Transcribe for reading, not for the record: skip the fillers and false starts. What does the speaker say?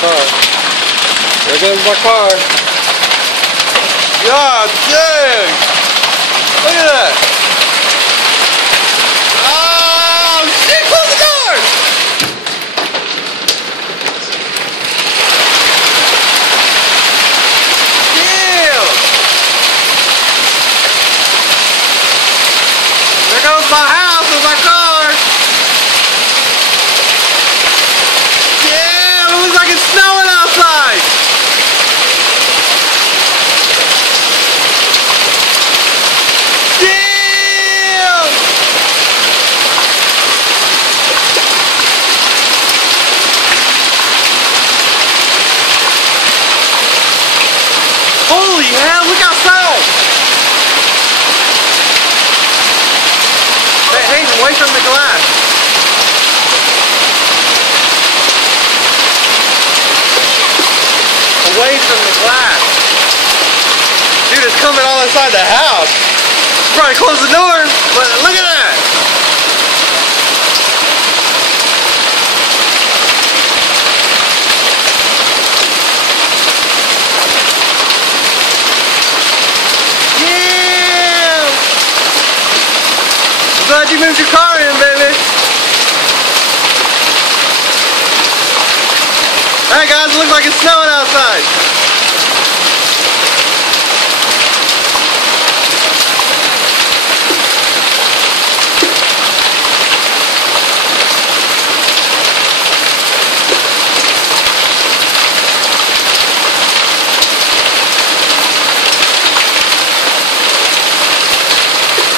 car. There goes my car. God dang! Look at that! Oh shit! Close the door! Damn! There goes my house with my car! Damn! It looks like it's snowing outside! Holy hell, look outside! Hey, Hayden, away from the glass. Away from the glass. Dude, it's coming all inside the house. Probably close the door, but look at that! Glad you moved your car in, baby. Alright guys, it looks like it's snowing outside.